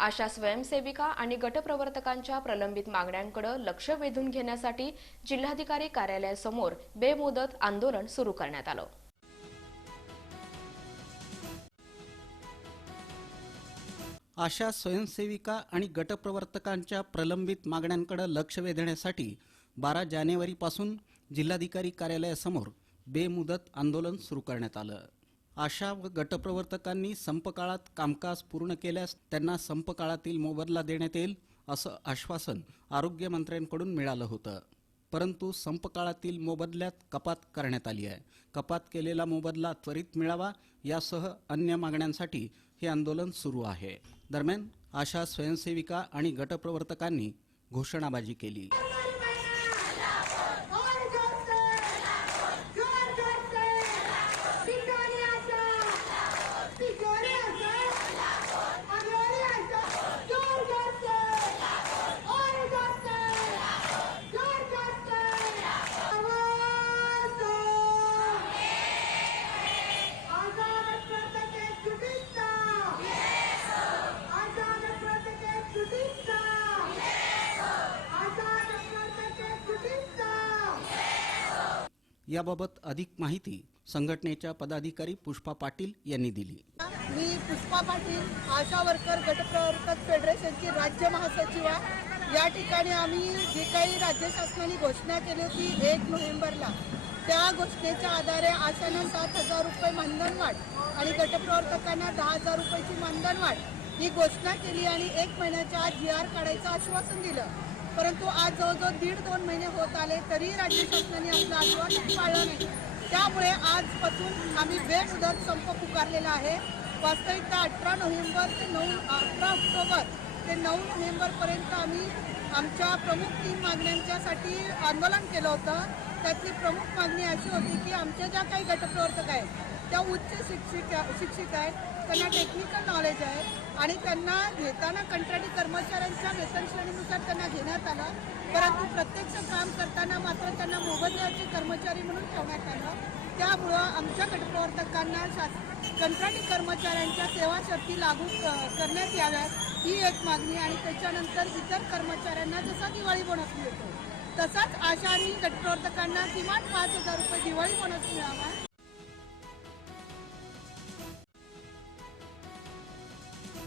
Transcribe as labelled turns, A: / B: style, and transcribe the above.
A: आशा स्वयंसेविका आणि गटप्रवर्तकांच्या प्रलंबित मागण्यांकडे लक्ष वेधून घेण्यासाठी जिल्हाधिकारी कार्यालयासमोर बेमुदत आंदोलन सुरू करण्यात आलं.
B: आशा स्वयंसेविका आणि गटप्रवर्तकांच्या प्रलंबित मागण्यांकडे लक्ष वेधण्यासाठी बारा जानेवारीपासून जिल्हाधिकारी कार्यालयासमोर बेमुदत आंदोलन सुरू करण्यात आलं. आशा व गटप्रवर्तकांनी संप काळात कामकाज पूर्ण केल्यास त्यांना संप काळातील मोबदला देण्यात येईल असं आश्वासन आरोग्यमंत्र्यांकडून मिळालं होतं. परंतु संप काळातील मोबदल्यात कपात करण्यात आली आहे. कपात केलेला मोबदला त्वरित मिळावा यासह अन्य मागण्यांसाठी हे आंदोलन सुरू आहे. दरम्यान आशा स्वयंसेविका आणि गटप्रवर्तकांनी घोषणाबाजी केली. याबाबत अधिक माहिती संघटनेच्या पदाधिकारी पुष्पा पाटील यांनी दिली.
C: मी पुष्पा पाटील आशा वर्कर गटप्रवर्तक फेडरेशनची राज्य महासचिव आहे. या ठिकाणी आम्ही जी काही राज्य शासनाने घोषणा केली होती एक नोव्हेंबरला त्या घोषणेच्या आधारे आशांना सात हजार रुपये मानधनवाढ आणि गटप्रवर्तकांना दहा हजार रुपयाची मानधनवाढ ही घोषणा केली आणि एक महिन्याच्या आत जी आर काढायचं आश्वासन दिलं. परंतु आज जवळजवळ दीड दोन महिने होत आले तरी राज्य शासनाने आपला पाळला नाही त्यामुळे आजपासून आम्ही बेमुदत संप पुकारलेला आहे. वास्तविकता अठरा नोव्हेंबर ते नऊ अठरा ऑक्टोबर ते नऊ नोव्हेंबरपर्यंत आम्ही आमच्या प्रमुख तीन मागण्यांच्यासाठी आंदोलन केलं होतं. त्यातली प्रमुख मागणी अशी होती की आमच्या ज्या काही गटप्रवर्तक आहेत त्या उच्च शिक्षिका शिक्षित आहेत त्यांना टेक्निकल नॉलेज आहे आणि त्यांना घेताना कंत्राटी कर्मचाऱ्यांच्या वेतन श्रेणीनुसार त्यांना घेण्यात आलं. परंतु प्रत्यक्ष काम करताना मात्र त्यांना मोबदल्याचे कर्मचारी म्हणून ठेवण्यात आलं. त्यामुळं आमच्या गटप्रवर्तकांना शास कंत्राटी कर्मचाऱ्यांच्या सेवा शर्ती लागू क- करण्यात याव्यात ही एक मागणी आणि त्याच्यानंतर इतर कर्मचाऱ्यांना जसा दिवाळी बोनस मिळतो तसाच आशा आणि गटप्रवर्तकांना किमान पाच हजार रुपये दिवाळी बोनस मिळावा.